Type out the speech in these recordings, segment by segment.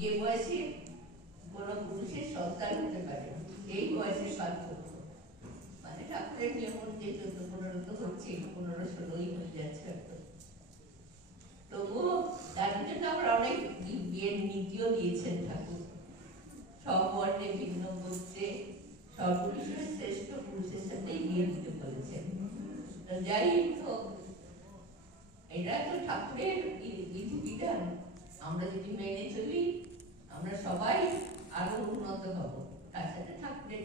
যে বয়সে কোনো পুরুষের সন্তান হতে পারে এই বয়সে পার্থক্য, মানে ঠাকুরের নিয়ম যে 14-15 তো হচ্ছে, 15-16ই হয়ে যাচ্ছে। তবুও তার জন্য আমরা অনেক বিয়ের নীতিও দিয়েছেন ঠাকুর। সব বর্ণে ভিন্ন গোত্রে সর্ববিষয়ে শ্রেষ্ঠ পুরুষের সাথেই বিয়ে দিতে বলেছেন। যাই হোক, এটা তো ঠাকুরের বিধিবিধান, আমরা যদি মেনে চলি আমরা সবাই আরো উন্নত হব। তার সাথে ঠাকুরের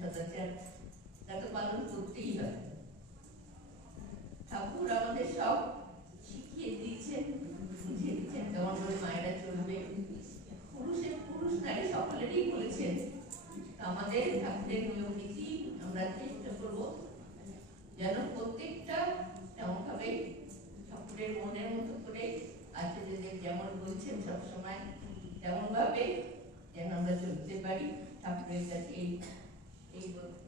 সদাচার তা তো পালন করতেই হবে। ঠাকুর আমাদের সব শিখিয়ে দিয়েছেন, বুঝিয়ে দিচ্ছেন কেমন করে মায়েরা চলবে। পুরুষ নারী সকলেরই বলেছেন। আমাদের ঠাকুরের নিয়ম নীতি আমরা চেষ্টা করবো যেন প্রত্যেকটা তেমন ভাবে ঠাকুরের মনের মতো করে আচার্যদের যেমন বলছেন সবসময় তেমন ভাবে যেন আমরা চলতে পারি। ঠাকুরের কাছে এই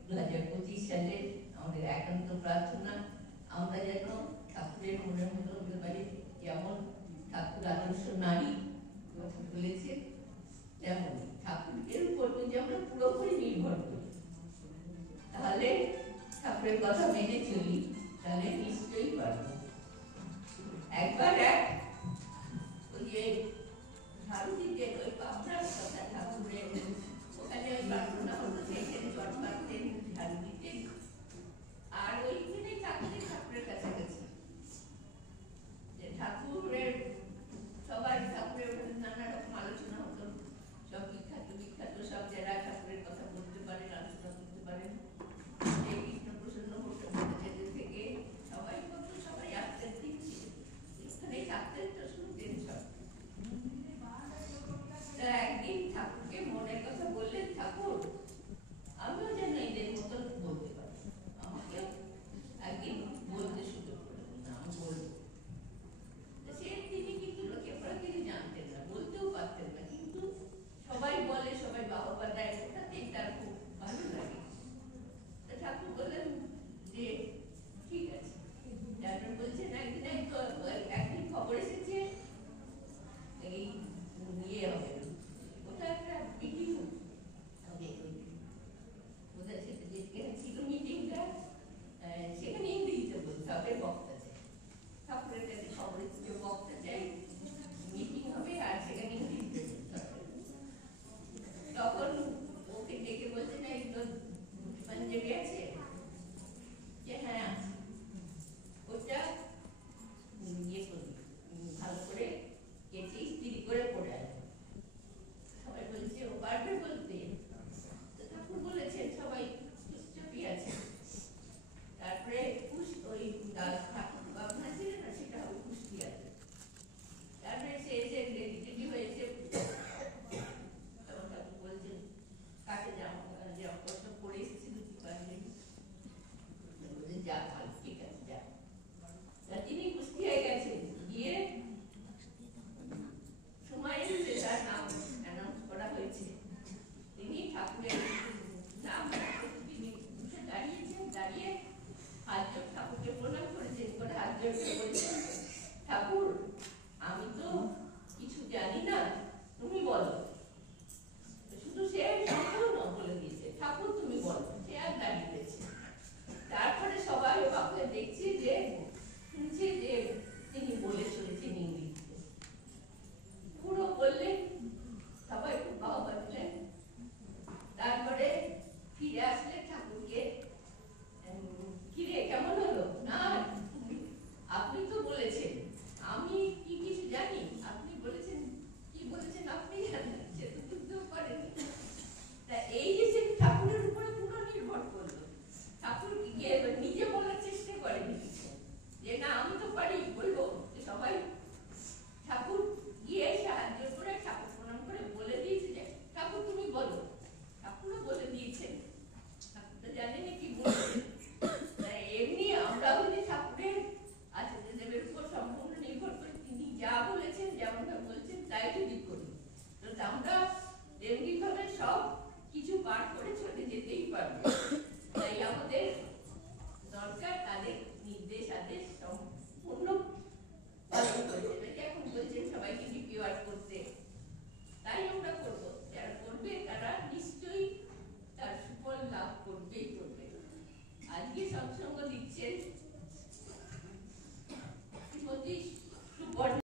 2025 সালে আমাদের একান্ত প্রার্থনা, আমরা যেন ঠাকুরের মনের মতো হতে পারি। যেমন ঠাকুর আদর্শ নারী কথা বলেছেন, তেমন ঠাকুরের উপর যদি আমরা পুরোপুরি নির্ভর করি, তাহলে ঠাকুরের কথা মেনে চলি, তাহলে নিশ্চয়ই পারবো। একবার ওই যে ভারতীদের ওই পাবনার কথা ঠাকুরের ওখানে ওই প্রার্থনা হতো, সেইখানে জট পারতেন ঝাড়ু দিতেন, আর ওইখানে ঠাকুরের কাছাকাছি ঠাকুরের সবাই ঠাকুরের নানা রকম আলোচনা হতো। সব বিখ্যাত সব যারা ঠাকুরের কথা বলতে পারেন, আলোচনা করতে পারেন, এই কৃষ্ণপ্রসন্ন ভট্টাচার্য থেকে সবাই আসতেন, এখানে থাকতেন তো শুনতেন সব। একদিন গিয়ে সৎসঙ্গ দিচ্ছেন।